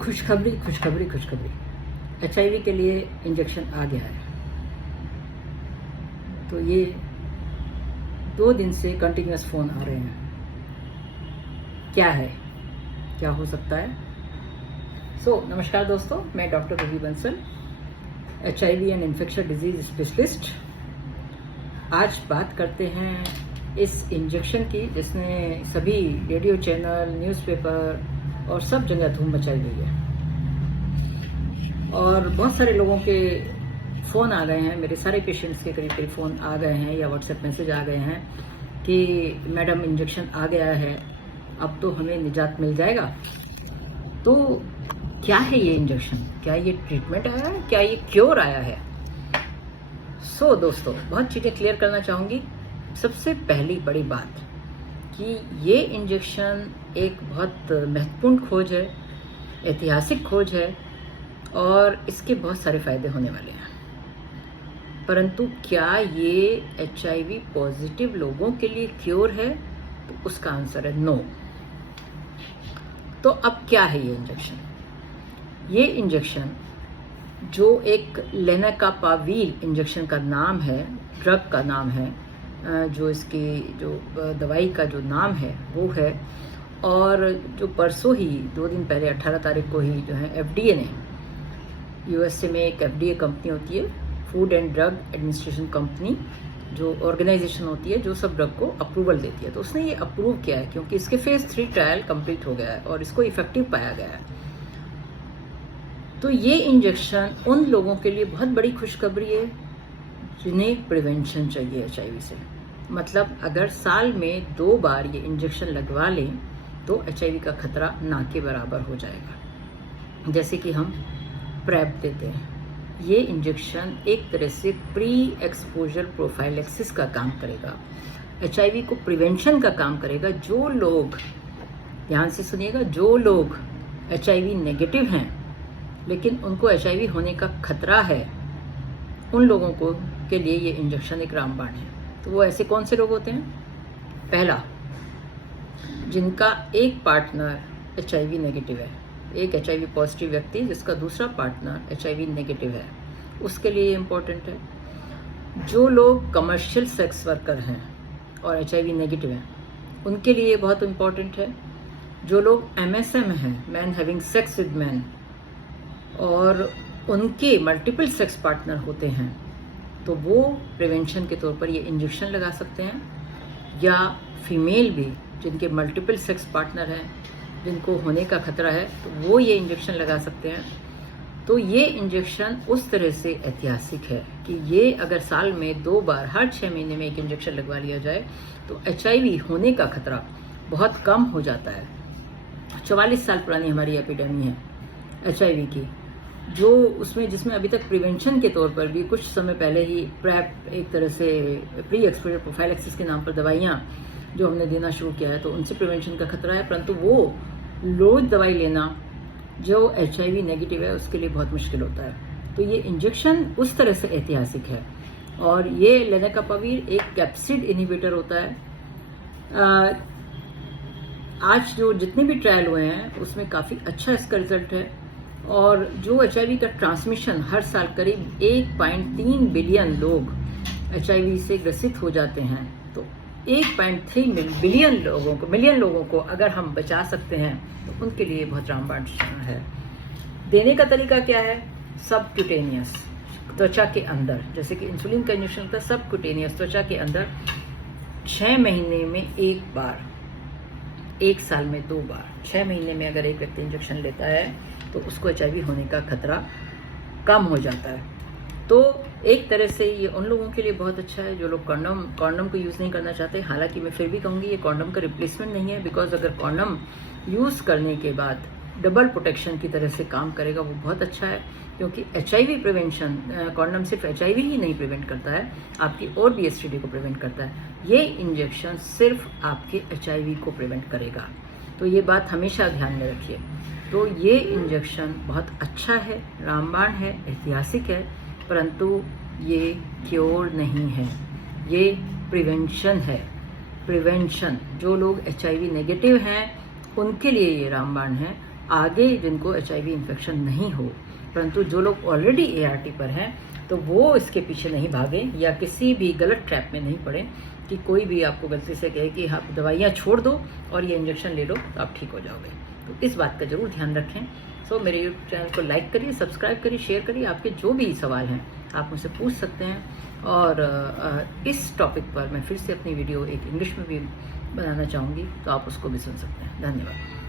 खुशखबरी खुशखबरी खुशखबरी, एचआईवी के लिए इंजेक्शन आ गया है। तो ये 2 दिन से कंटिन्यूस फ़ोन आ रहे हैं। क्या है, क्या हो सकता है? नमस्कार दोस्तों, मैं doctor Ravi Bansal, HIV and infection disease specialist. आज बात करते हैं इस इंजेक्शन की जिसने सभी रेडियो चैनल, न्यूज़पेपर और सब जगह धूम मचाई गई है। और बहुत सारे लोगों के फ़ोन आ गए हैं, मेरे सारे पेशेंट्स के करीब करीब फ़ोन आ गए हैं या व्हाट्सएप मैसेज आ गए हैं कि मैडम इंजेक्शन आ गया है, अब तो हमें निजात मिल जाएगा। तो क्या है ये इंजेक्शन? क्या ये ट्रीटमेंट आया है? क्या ये क्योर आया है? दोस्तों, बहुत चीज़ें क्लियर करना चाहूँगी। सबसे पहली बड़ी बात कि ये इंजेक्शन एक बहुत महत्वपूर्ण खोज है, ऐतिहासिक खोज है और इसके बहुत सारे फ़ायदे होने वाले हैं। परंतु क्या ये एचआईवी पॉजिटिव लोगों के लिए क्योर है? तो उसका आंसर है नो। तो अब क्या है ये इंजेक्शन? ये इंजेक्शन जो एक लेनाकापाविर इंजेक्शन का नाम है, ड्रग का नाम है, जो इसकी जो दवाई का जो नाम है वो है। और जो परसों ही 2 दिन पहले 18 तारीख को ही जो है एफडीए ने, यूएसए में एक एफडीए कंपनी होती है, food and drug administration company, जो ऑर्गेनाइजेशन होती है जो सब ड्रग को अप्रूवल देती है, तो उसने ये अप्रूव किया है क्योंकि इसके फेज 3 ट्रायल कंप्लीट हो गया है और इसको इफेक्टिव पाया गया है। तो ये इंजेक्शन उन लोगों के लिए बहुत बड़ी खुशखबरी है जिन्हें प्रिवेंशन चाहिए एचआईवी से। मतलब अगर साल में 2 बार ये इंजेक्शन लगवा लें तो एचआईवी का खतरा ना के बराबर हो जाएगा। जैसे कि हम प्रेप देते हैं, ये इंजेक्शन एक तरह से प्री एक्सपोजर प्रोफाइलेक्सिस का काम करेगा, एचआईवी को प्रिवेंशन का काम करेगा। जो लोग, ध्यान से सुनिएगा, जो लोग एचआईवी नेगेटिव हैं लेकिन उनको एचआईवी होने का खतरा है, उन लोगों को के लिए ये इंजेक्शन एक रामबाण है। तो वो ऐसे कौन से लोग होते हैं? पहला, जिनका एक पार्टनर एचआईवी नेगेटिव है, एक एचआईवी पॉजिटिव व्यक्ति जिसका दूसरा पार्टनर एचआईवी नेगेटिव है, उसके लिए इम्पोर्टेंट है। जो लोग कमर्शियल सेक्स वर्कर हैं और एचआईवी नेगेटिव हैं, उनके लिए बहुत इम्पोर्टेंट है। जो लोग एमएसएम हैं, man having sex with man, और उनके मल्टीपल सेक्स पार्टनर होते हैं, तो वो प्रिवेंशन के तौर पर ये इंजेक्शन लगा सकते हैं। या फीमेल भी जिनके मल्टीपल सेक्स पार्टनर हैं, जिनको होने का खतरा है, तो वो ये इंजेक्शन लगा सकते हैं। तो ये इंजेक्शन उस तरह से ऐतिहासिक है कि ये अगर साल में 2 बार हर 6 महीने में एक इंजेक्शन लगवा लिया जाए तो एचआईवी होने का खतरा बहुत कम हो जाता है। 44 साल पुरानी हमारी एपिडेमी है एचआईवी की, जो उसमें जिसमें अभी तक प्रिवेंशन के तौर पर भी कुछ समय पहले ही प्रेप, एक तरह से प्री एक्सपोजर प्रोफाइलेक्सिस के नाम पर दवाइयाँ जो हमने देना शुरू किया है, तो उनसे प्रिवेंशन का खतरा है। परंतु वो रोज दवाई लेना जो एचआईवी नेगेटिव है उसके लिए बहुत मुश्किल होता है। तो ये इंजेक्शन उस तरह से ऐतिहासिक है। और ये लेनाकापाविर एक कैप्सिड इनहिबिटर होता है। आज जो जितने भी ट्रायल हुए हैं उसमें काफ़ी अच्छा इसका रिजल्ट है। और जो एचआईवी का ट्रांसमिशन हर साल करीब 1.3 बिलियन लोग एचआईवी से ग्रसित हो जाते हैं, तो 1.3 मिलियन लोगों को अगर हम बचा सकते हैं तो उनके लिए बहुत रामबाण है। देने का तरीका क्या है? सबक्यूटेनियस, त्वचा के अंदर, जैसे कि इंसुलिन का इंजेक्शन होता है, सबक्यूटेनियस त्वचा के अंदर 6 महीने में 1 बार, 1 साल में 2 बार। 6 महीने में अगर एक व्यक्ति इंजेक्शन लेता है तो उसको एचआईवी होने का खतरा कम हो जाता है। तो एक तरह से ये उन लोगों के लिए बहुत अच्छा है जो लोग कॉन्डम को यूज़ नहीं करना चाहते। हालांकि मैं फिर भी कहूँगी ये कॉन्डम का रिप्लेसमेंट नहीं है, बिकॉज अगर कॉन्डम यूज़ करने के बाद डबल प्रोटेक्शन की तरह से काम करेगा वो बहुत अच्छा है। क्योंकि एचआईवी प्रिवेंशन, कॉन्डम सिर्फ एचआईवी ही नहीं प्रिवेंट करता है, आपकी और भी एसटीडी को प्रिवेंट करता है। ये इंजेक्शन सिर्फ आपके एचआईवी को प्रिवेंट करेगा, तो ये बात हमेशा ध्यान में रखिए। तो ये इंजेक्शन बहुत अच्छा है, रामबाण है, ऐतिहासिक है, परंतु ये क्योर नहीं है, ये प्रिवेंशन है। प्रिवेंशन, जो लोग एचआईवी नेगेटिव हैं उनके लिए ये रामबाण है। आगे जिनको HIV इन्फेक्शन नहीं हो, परंतु जो लोग ऑलरेडी ART पर हैं तो वो इसके पीछे नहीं भागें या किसी भी गलत ट्रैप में नहीं पड़े कि कोई भी आपको गलती से कहे कि आप दवाइयाँ छोड़ दो और ये इंजेक्शन ले लो तो आप ठीक हो जाओगे। तो इस बात का जरूर ध्यान रखें। सो मेरे यूट्यूब चैनल को लाइक करिए, सब्सक्राइब करिए, शेयर करिए। आपके जो भी सवाल हैं आप मुझसे पूछ सकते हैं। और इस टॉपिक पर मैं फिर से अपनी वीडियो एक इंग्लिश में भी बनाना चाहूँगी, तो आप उसको भी सुन सकते हैं। धन्यवाद।